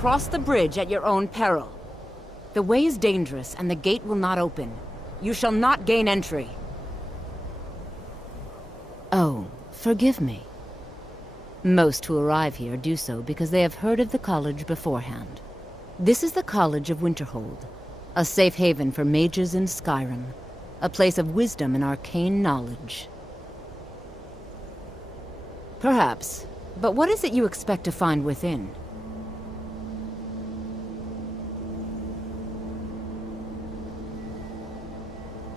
cross the bridge at your own peril. The way is dangerous, and the gate will not open. You shall not gain entry. Oh, forgive me. Most who arrive here do so because they have heard of the college beforehand. This is the College of Winterhold, a safe haven for mages in Skyrim, a place of wisdom and arcane knowledge. Perhaps, but what is it you expect to find within?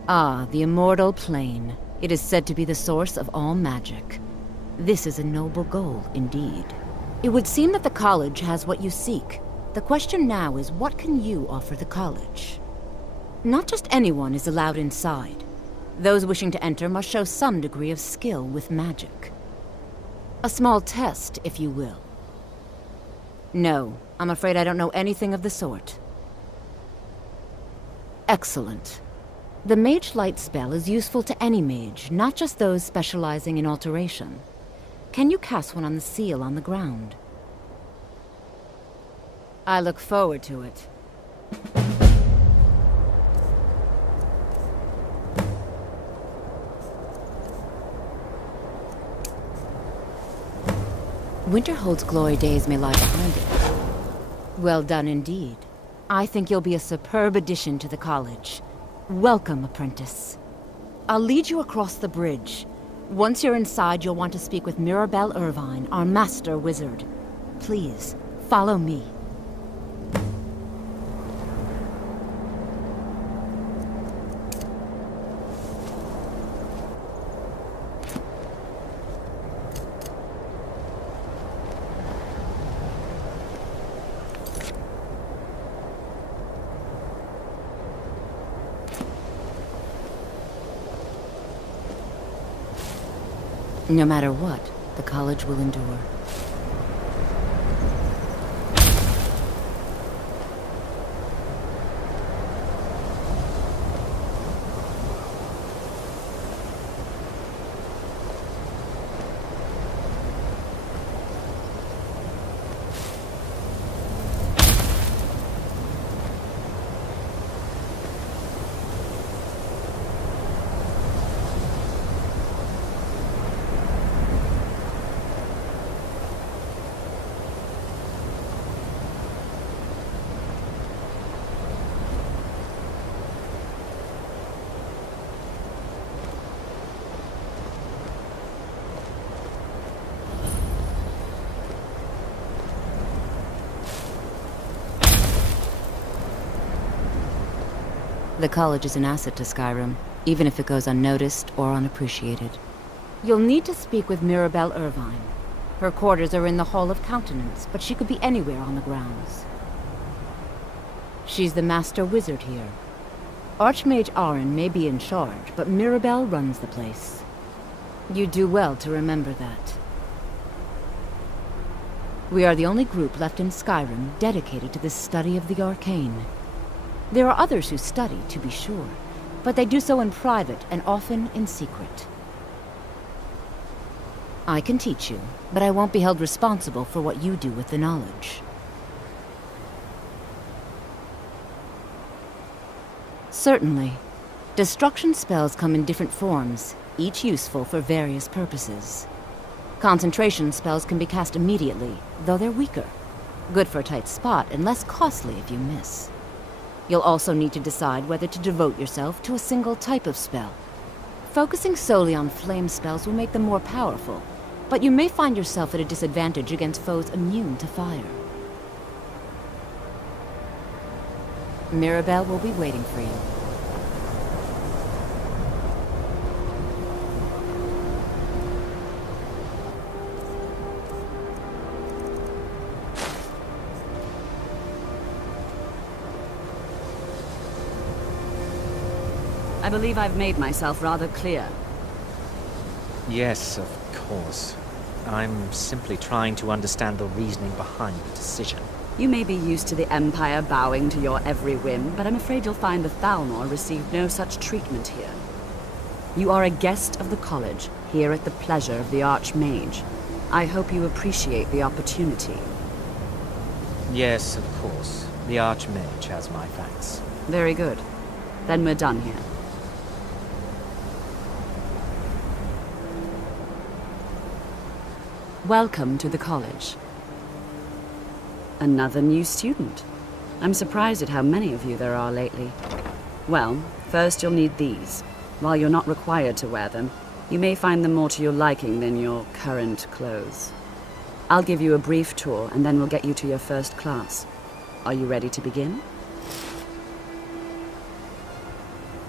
Ah, the Immortal Plane. It is said to be the source of all magic. This is a noble goal, indeed. It would seem that the college has what you seek. The question now is, what can you offer the college? Not just anyone is allowed inside. Those wishing to enter must show some degree of skill with magic. A small test, if you will. No, I'm afraid I don't know anything of the sort. Excellent. The Mage Light spell is useful to any mage, not just those specializing in alteration. Can you cast one on the seal on the ground? I look forward to it. Winterhold's glory days may lie behind it. Well done indeed. I think you'll be a superb addition to the college. Welcome, apprentice. I'll lead you across the bridge. Once you're inside, you'll want to speak with Mirabelle Irvine, our master wizard. Please, follow me. No matter what, the college will endure. The college is an asset to Skyrim, even if it goes unnoticed or unappreciated. You'll need to speak with Mirabelle Irvine. Her quarters are in the Hall of Countenance, but she could be anywhere on the grounds. She's the master wizard here. Archmage Aaron may be in charge, but Mirabelle runs the place. You do well to remember that. We are the only group left in Skyrim dedicated to the study of the arcane. There are others who study, to be sure, but they do so in private and often in secret. I can teach you, but I won't be held responsible for what you do with the knowledge. Certainly. Destruction spells come in different forms, each useful for various purposes. Concentration spells can be cast immediately, though they're weaker. Good for a tight spot and less costly if you miss. You'll also need to decide whether to devote yourself to a single type of spell. Focusing solely on flame spells will make them more powerful, but you may find yourself at a disadvantage against foes immune to fire. Mirabelle will be waiting for you. I believe I've made myself rather clear. Yes, of course. I'm simply trying to understand the reasoning behind the decision. You may be used to the Empire bowing to your every whim, but I'm afraid you'll find the Thalmor received no such treatment here. You are a guest of the college, here at the pleasure of the Archmage. I hope you appreciate the opportunity. Yes, of course. The Archmage has my thanks. Very good. Then we're done here. Welcome to the college. Another new student. I'm surprised at how many of you there are lately. Well, first you'll need these. While you're not required to wear them, you may find them more to your liking than your current clothes. I'll give you a brief tour and then we'll get you to your first class. Are you ready to begin?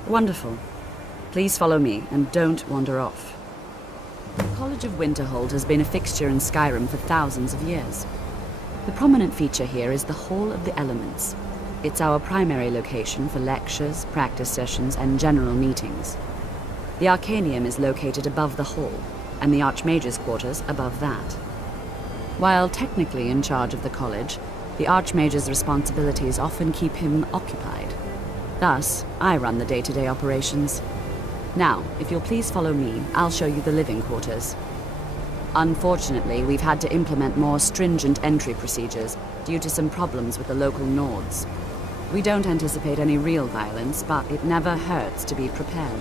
Wonderful. Please follow me and don't wander off. The College of Winterhold has been a fixture in Skyrim for thousands of years. The prominent feature here is the Hall of the Elements. It's our primary location for lectures, practice sessions, and general meetings. The Arcanium is located above the hall, and the Archmage's quarters above that. While technically in charge of the college, the Archmage's responsibilities often keep him occupied. Thus, I run the day-to-day operations. Now, if you'll please follow me, I'll show you the living quarters. Unfortunately, we've had to implement more stringent entry procedures due to some problems with the local Nords. We don't anticipate any real violence, but it never hurts to be prepared.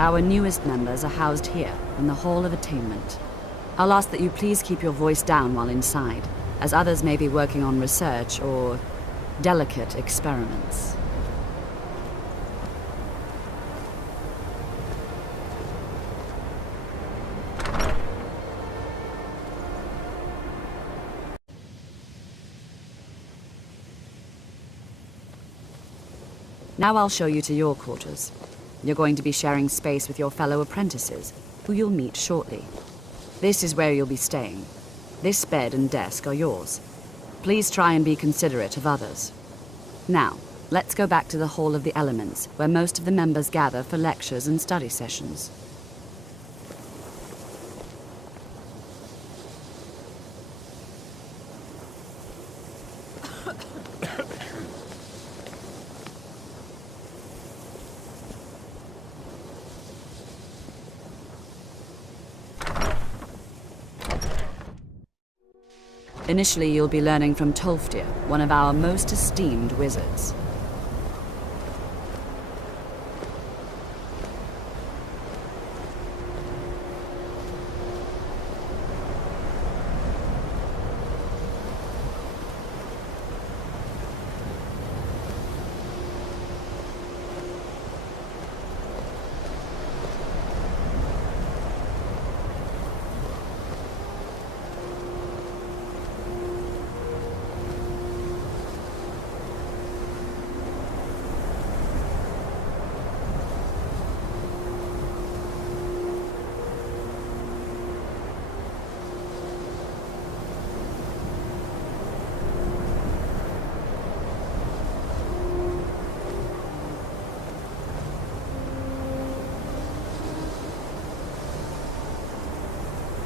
Our newest members are housed here, in the Hall of Attainment. I'll ask that you please keep your voice down while inside, as others may be working on research or delicate experiments. Now I'll show you to your quarters. You're going to be sharing space with your fellow apprentices, who you'll meet shortly. This is where you'll be staying. This bed and desk are yours. Please try and be considerate of others. Now, let's go back to the Hall of the Elements, where most of the members gather for lectures and study sessions. Initially, you'll be learning from Tolfdir, one of our most esteemed wizards.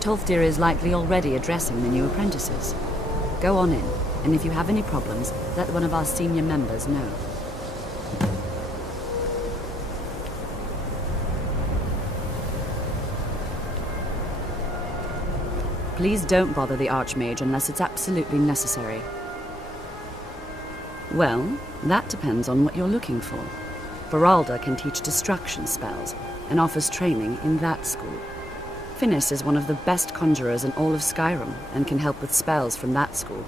Tolfdir is likely already addressing the new apprentices. Go on in, and if you have any problems, let one of our senior members know. Please don't bother the Archmage unless it's absolutely necessary. Well, that depends on what you're looking for. Beralda can teach destruction spells, and offers training in that school. Finis is one of the best conjurers in all of Skyrim, and can help with spells from that school.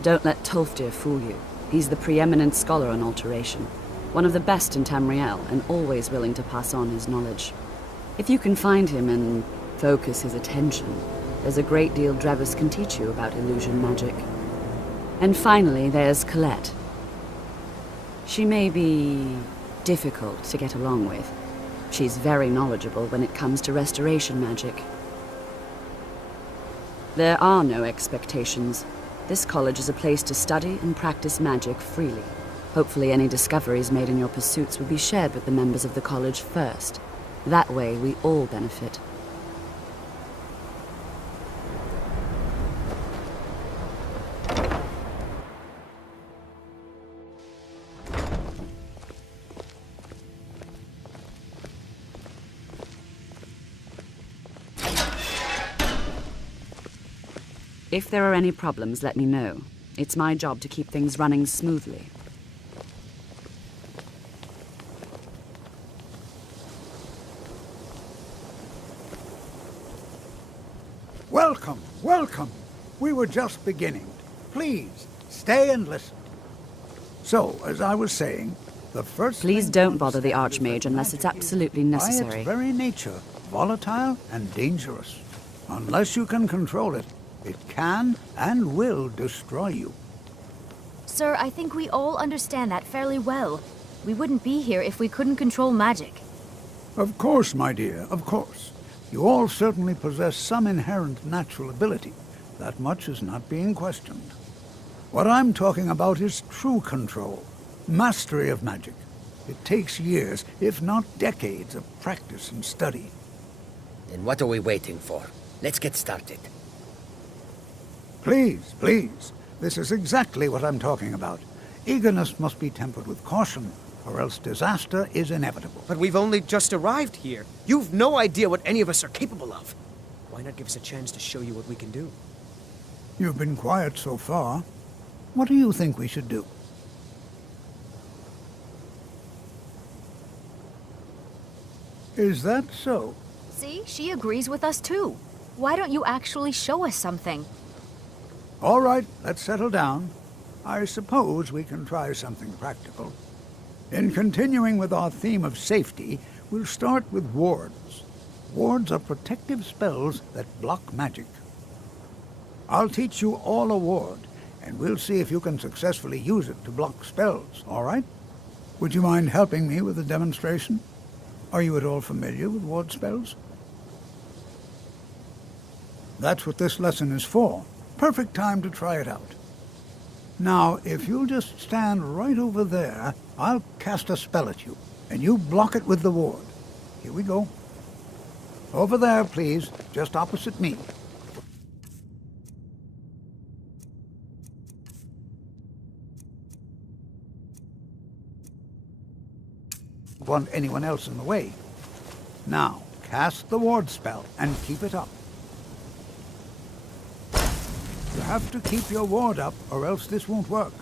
Don't let Tolfdir fool you. He's the preeminent scholar on alteration, one of the best in Tamriel, and always willing to pass on his knowledge. If you can find him and focus his attention, there's a great deal Drevis can teach you about illusion magic. And finally, there's Colette. She may be difficult to get along with. She's very knowledgeable when it comes to restoration magic. There are no expectations. This college is a place to study and practice magic freely. Hopefully any discoveries made in your pursuits will be shared with the members of the college first. That way, we all benefit. If there are any problems, let me know. It's my job to keep things running smoothly. Welcome, welcome. We were just beginning. Please, stay and listen. So, as I was saying, the first Please thing don't to bother the understand is Archmage that unless it's magic is, absolutely by necessary. its very nature, volatile and dangerous. Unless you can control it, it can and will destroy you. Sir, I think we all understand that fairly well. We wouldn't be here if we couldn't control magic. Of course, my dear, of course. You all certainly possess some inherent natural ability. That much is not being questioned. What I'm talking about is true control, mastery of magic. It takes years, if not decades, of practice and study. Then what are we waiting for? Let's get started. Please, please. This is exactly what I'm talking about. Eagerness must be tempered with caution, or else disaster is inevitable. But we've only just arrived here. You've no idea what any of us are capable of. Why not give us a chance to show you what we can do? You've been quiet so far. What do you think we should do? Is that so? See, she agrees with us too. Why don't you actually show us something? All right, let's settle down. I suppose we can try something practical. In continuing with our theme of safety, we'll start with wards. Wards are protective spells that block magic. I'll teach you all a ward, and we'll see if you can successfully use it to block spells, all right? Would you mind helping me with the demonstration? Are you at all familiar with ward spells? That's what this lesson is for. Perfect time to try it out. Now, if you'll just stand right over there, I'll cast a spell at you, and you block it with the ward. Here we go. Over there, please, just opposite me. Want anyone else in the way. Now, cast the ward spell and keep it up. You have to keep your ward up, or else this won't work.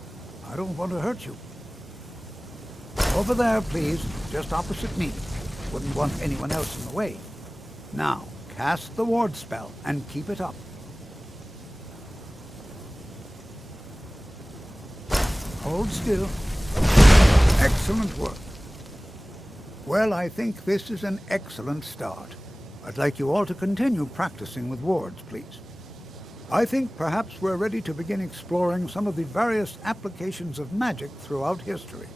I don't want to hurt you. Over there, please, just opposite me. Wouldn't want anyone else in the way. Now, cast the ward spell and keep it up. Hold still. Excellent work. Well, I think this is an excellent start. I'd like you all to continue practicing with wards, please. I think perhaps we're ready to begin exploring some of the various applications of magic throughout history.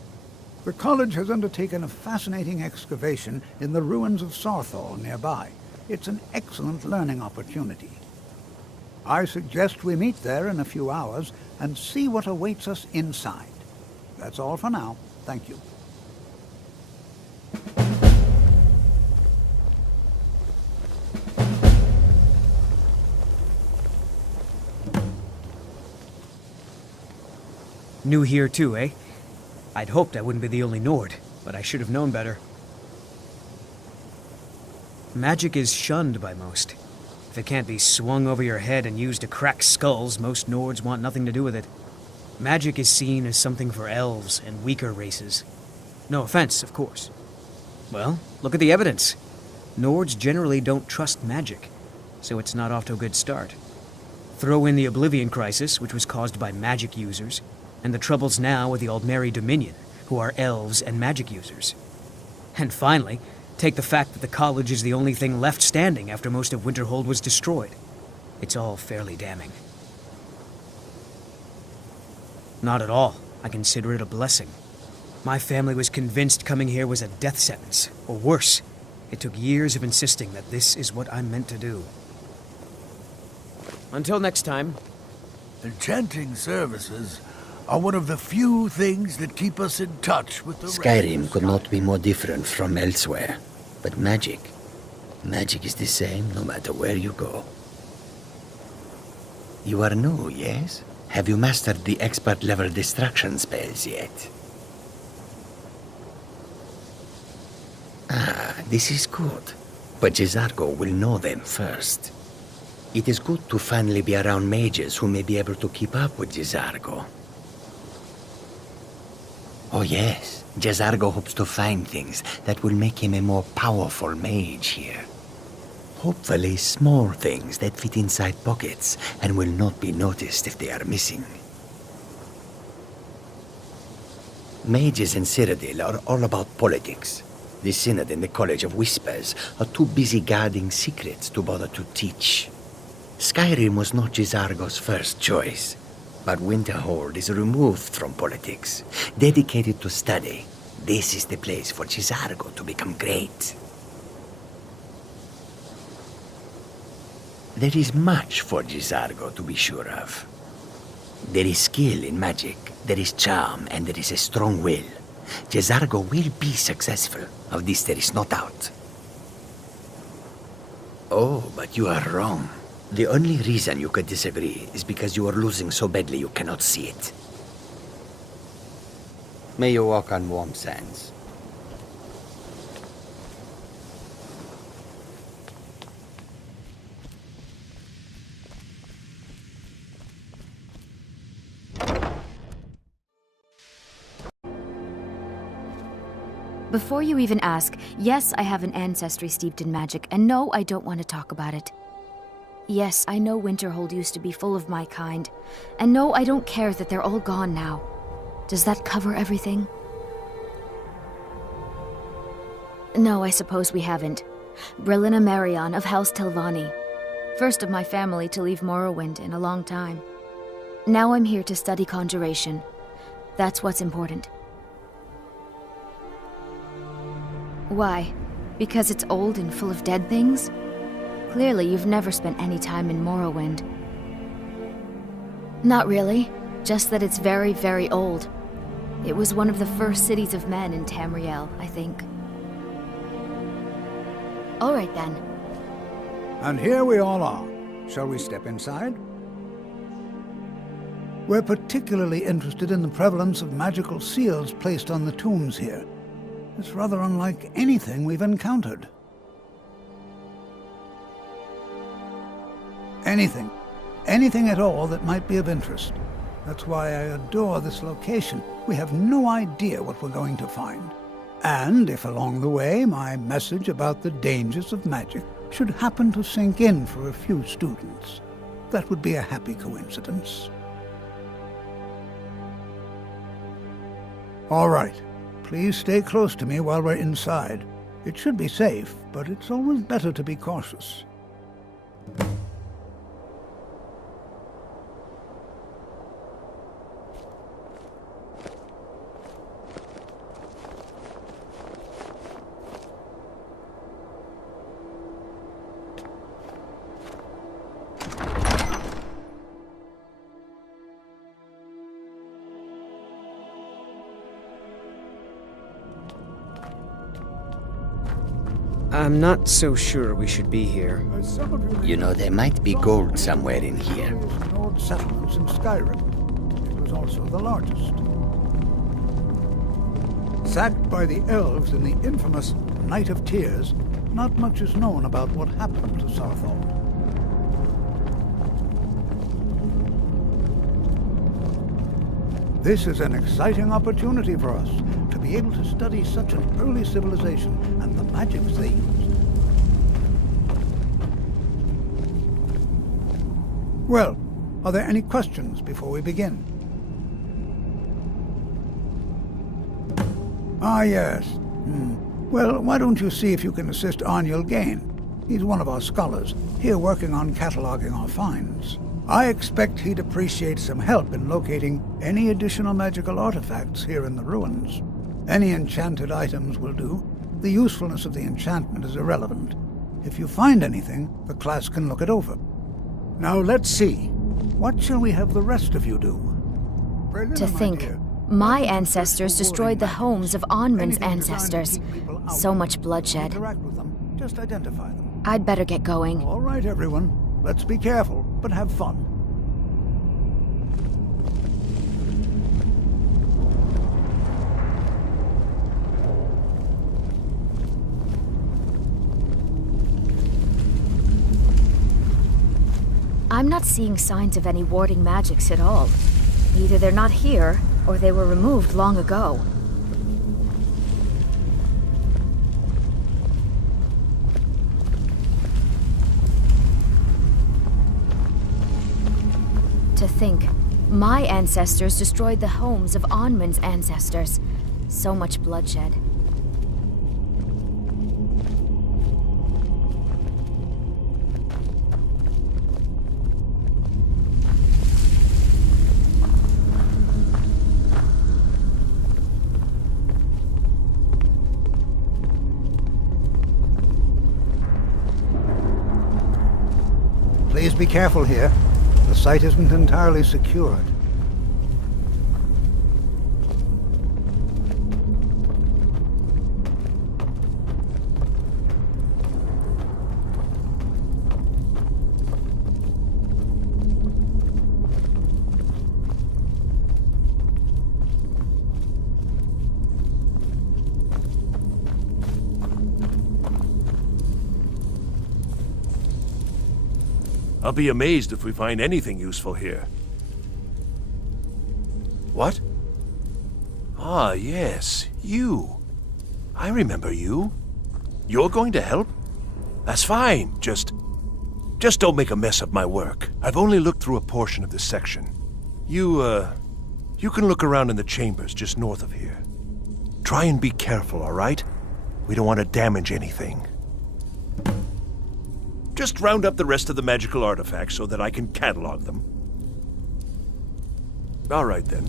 The college has undertaken a fascinating excavation in the ruins of Sarthal nearby. It's an excellent learning opportunity. I suggest we meet there in a few hours and see what awaits us inside. That's all for now. Thank you. New here too, eh? I'd hoped I wouldn't be the only Nord, but I should have known better. Magic is shunned by most. If it can't be swung over your head and used to crack skulls, most Nords want nothing to do with it. Magic is seen as something for elves and weaker races. No offense, of course. Well, look at the evidence. Nords generally don't trust magic, so it's not off to a good start. Throw in the Oblivion Crisis, which was caused by magic users, and the troubles now with the Aldmeri Dominion, who are elves and magic users. And finally, take the fact that the college is the only thing left standing after most of Winterhold was destroyed. It's all fairly damning. Not at all. I consider it a blessing. My family was convinced coming here was a death sentence, or worse. It took years of insisting that this is what I'm meant to do. Until next time. Enchanting services are one of the few things that keep us in touch with the Skyrim could not be more different from elsewhere. But magic is the same no matter where you go. You are new, yes? Have you mastered the expert-level distraction spells yet? Ah, this is good. But J'zargo will know them first. It is good to finally be around mages who may be able to keep up with J'zargo. Oh yes, J'zargo hopes to find things that will make him a more powerful mage here. Hopefully small things that fit inside pockets and will not be noticed if they are missing. Mages in Cyrodiil are all about politics. The Synod and the College of Whispers are too busy guarding secrets to bother to teach. Skyrim was not J'zargo's first choice, but Winterhold is removed from politics, dedicated to study. This is the place for J'zargo to become great. There is much for J'zargo to be sure of. There is skill in magic, there is charm, and there is a strong will. J'zargo will be successful. Of this there is no doubt. Oh, but you are wrong. The only reason you could disagree is because you are losing so badly you cannot see it. May you walk on warm sands. Before you even ask, yes, I have an ancestry steeped in magic, and no, I don't want to talk about it. Yes, I know Winterhold used to be full of my kind, and no, I don't care that they're all gone now. Does that cover everything? No, I suppose we haven't. Brillina Marion of House Telvanni. First of my family to leave Morrowind in a long time. Now I'm here to study conjuration. That's what's important. Why? Because it's old and full of dead things? Clearly, you've never spent any time in Morrowind. Not really. Just that it's very, very old. It was one of the first cities of men in Tamriel, I think. All right, then. And here we all are. Shall we step inside? We're particularly interested in the prevalence of magical seals placed on the tombs here. It's rather unlike anything we've encountered. Anything. Anything at all that might be of interest. That's why I adore this location. We have no idea what we're going to find. And if along the way my message about the dangers of magic should happen to sink in for a few students, that would be a happy coincidence. All right. Please stay close to me while we're inside. It should be safe, but it's always better to be cautious. I'm not so sure we should be here. You know, there might be gold somewhere in here. Node settlements in Skyrim. It was also the largest. Sacked by the elves in the infamous Night of Tears, not much is known about what happened to Sarthal. This is an exciting opportunity for us to be able to study such an early civilization and the magics they used. Well, are there any questions before we begin? Ah, yes. Well, why don't you see if you can assist Arniel Gain? He's one of our scholars, here working on cataloging our finds. I expect he'd appreciate some help in locating any additional magical artifacts here in the ruins. Any enchanted items will do. The usefulness of the enchantment is irrelevant. If you find anything, the class can look it over. Now let's see. What shall we have the rest of you do? Berliner, To my think, dear, my nothing ancestors stressful destroyed the worrying homes of matters. Onman's Anything designed to ancestors. keep people out. So much bloodshed. Interact with them. Just identify them. I'd better get going. All right, everyone. Let's be careful, but have fun. I'm not seeing signs of any warding magics at all. Either they're not here, or they were removed long ago. To think, my ancestors destroyed the homes of Onman's ancestors. So much bloodshed. Please be careful here. The site isn't entirely secured. I'll be amazed if we find anything useful here. What? Ah, yes, you. I remember you. You're going to help? That's fine. Just don't make a mess of my work. I've only looked through a portion of this section. You can look around in the chambers just north of here. Try and be careful, all right? We don't want to damage anything. Just round up the rest of the magical artifacts so that I can catalog them. All right, then.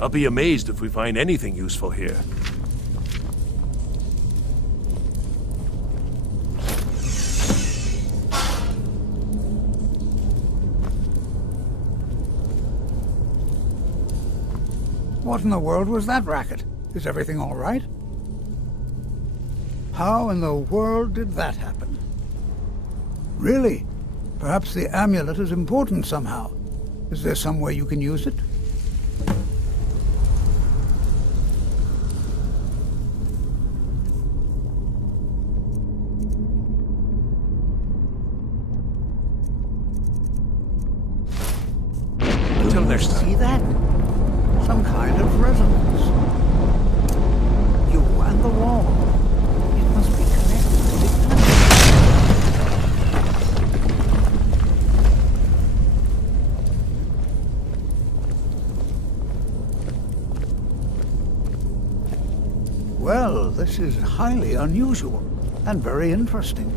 I'll be amazed if we find anything useful here. What in the world was that racket? Is everything all right? How in the world did that happen? Really? Perhaps the amulet is important somehow. Is there some way you can use it? Until next time. See that? Some kind of resonance. You and the wall. It must be connected. Well, this is highly unusual and very interesting.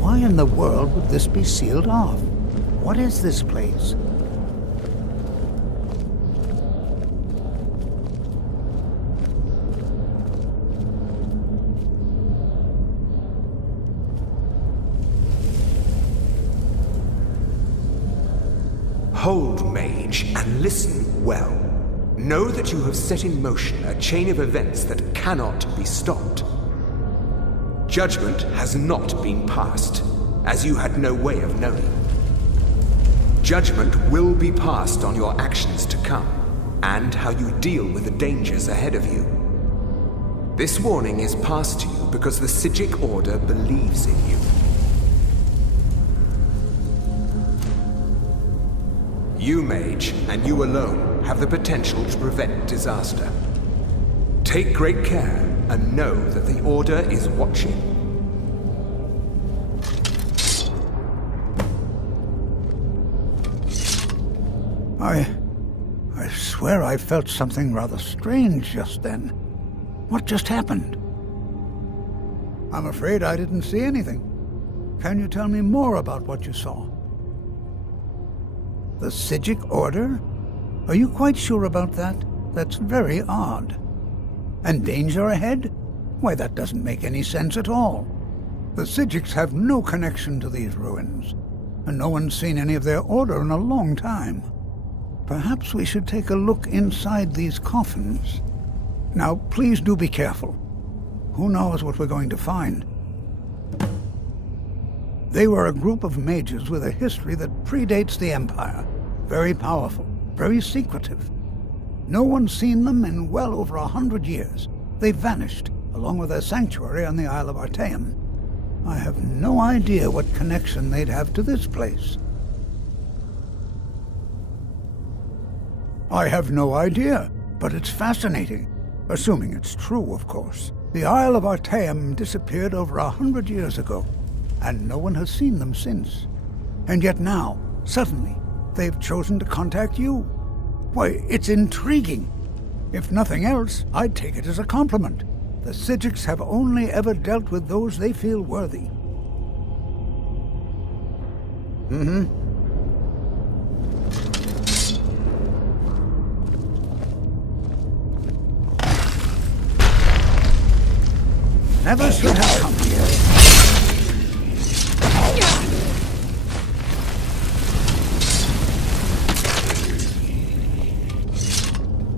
Why in the world would this be sealed off? What is this place? Hold, mage, and listen well. Know that you have set in motion a chain of events that cannot be stopped. Judgment has not been passed, as you had no way of knowing. Judgment will be passed on your actions to come, and how you deal with the dangers ahead of you. This warning is passed to you because the Psijic Order believes in you. You, Mage, and you alone, have the potential to prevent disaster. Take great care and know that the Order is watching. I swear I felt something rather strange just then. What just happened? I'm afraid I didn't see anything. Can you tell me more about what you saw? The Psijic Order? Are you quite sure about that? That's very odd. And danger ahead? Why, that doesn't make any sense at all. The Psijics have no connection to these ruins, and no one's seen any of their Order in a long time. Perhaps we should take a look inside these coffins. Now, please do be careful. Who knows what we're going to find? They were a group of mages with a history that predates the Empire. Very powerful, very secretive. No one's seen them in well over 100 years. They vanished, along with their sanctuary on the Isle of Artaeum. I have no idea what connection they'd have to this place. I have no idea, but it's fascinating. Assuming it's true, of course. The Isle of Artaeum disappeared over 100 years ago, and no one has seen them since. And yet now, suddenly, they've chosen to contact you. Why, it's intriguing. If nothing else, I'd take it as a compliment. The Psijics have only ever dealt with those they feel worthy. Never should have come here.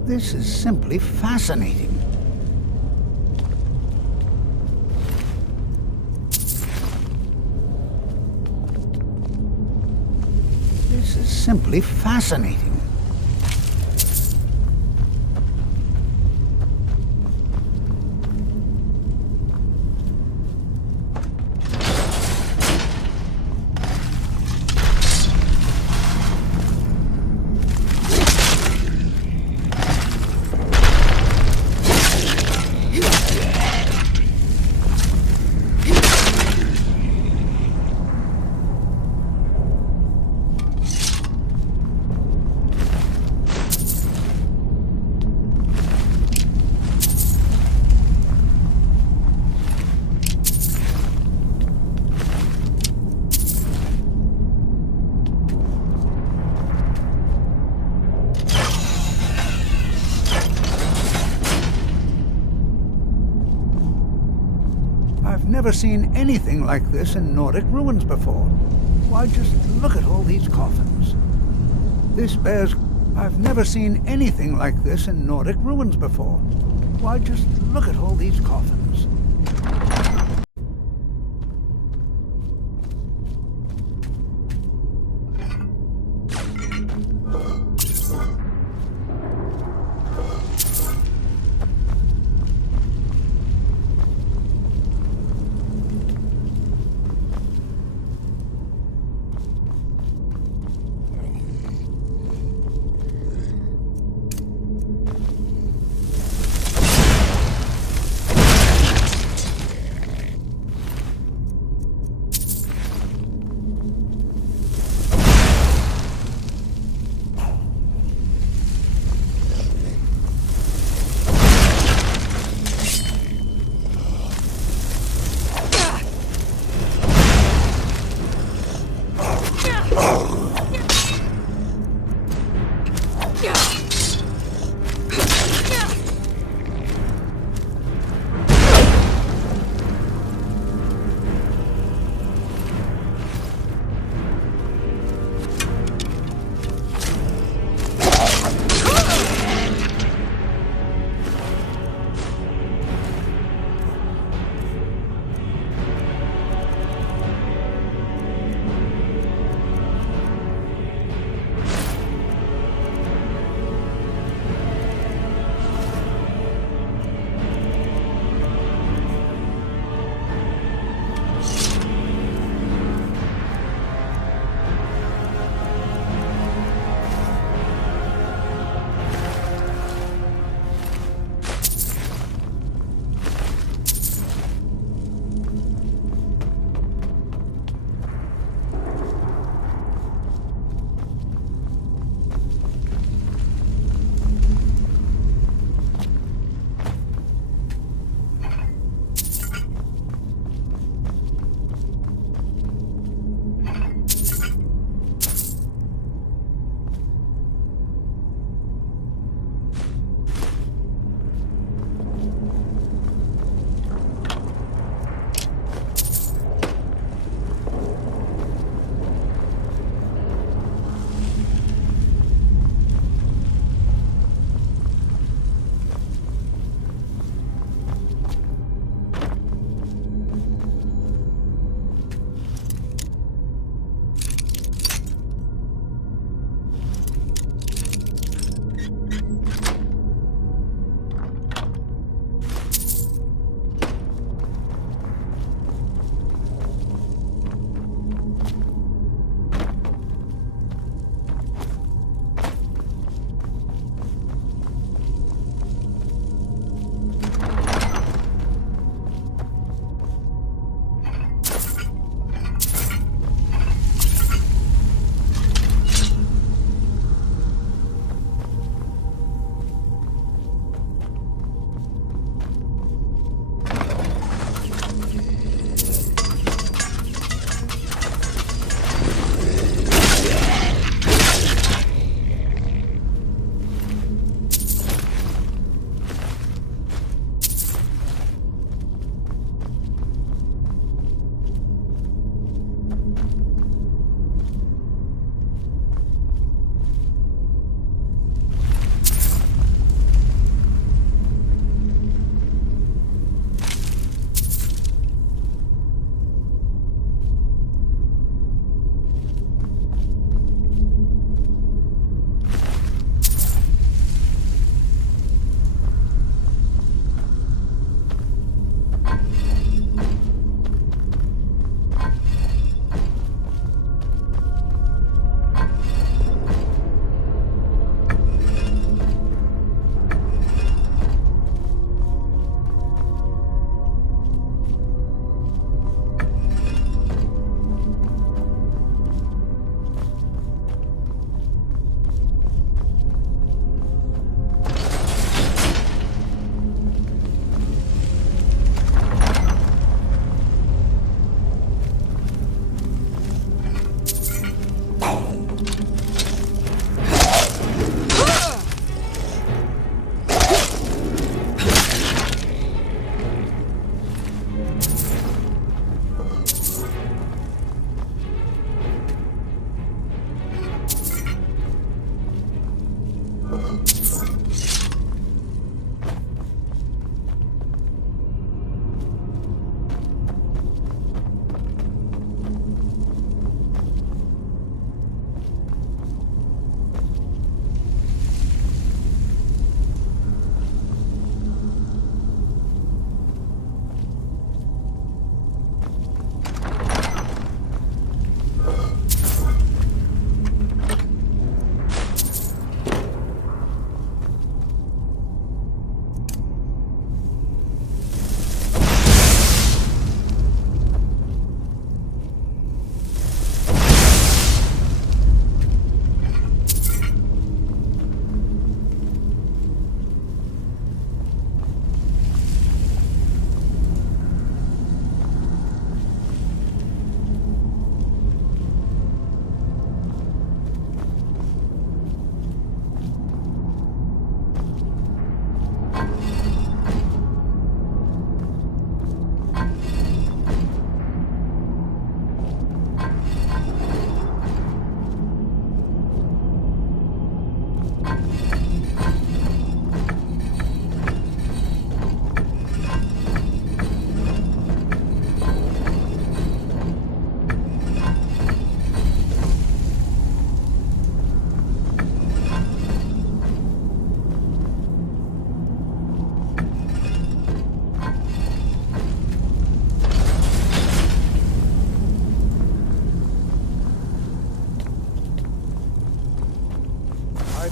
This is simply fascinating. This is simply fascinating. Never seen anything like this in Nordic ruins before. Why, just look at all these coffins. This bears... I've never seen anything like this in Nordic ruins before. Why, just look at all these coffins.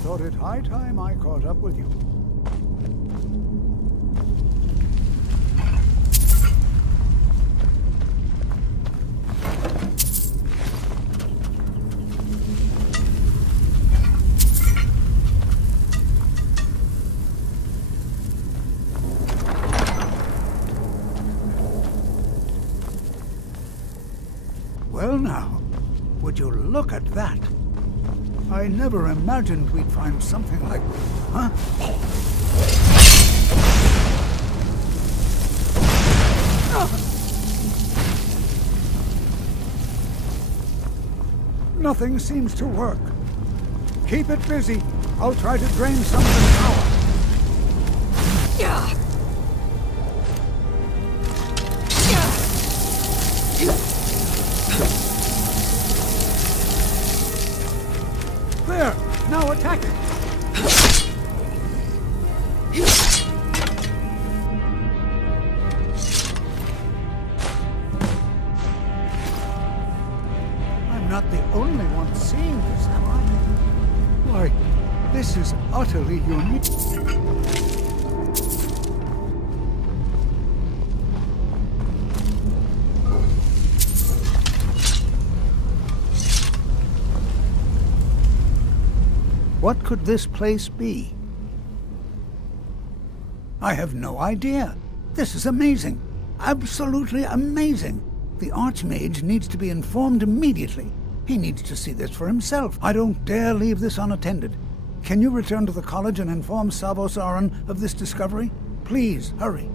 thought it high time I caught up with you. Well now, would you look at that? I never imagined we'd find something like... Huh? Nothing seems to work. Keep it busy. I'll try to drain some of the power. There! Now attack it! I'm not the only one seeing this, am I? Why, this is utterly unique. What could this place be? I have no idea. This is amazing. Absolutely amazing. The Archmage needs to be informed immediately. He needs to see this for himself. I don't dare leave this unattended. Can you return to the college and inform Savos Aran of this discovery? Please, hurry.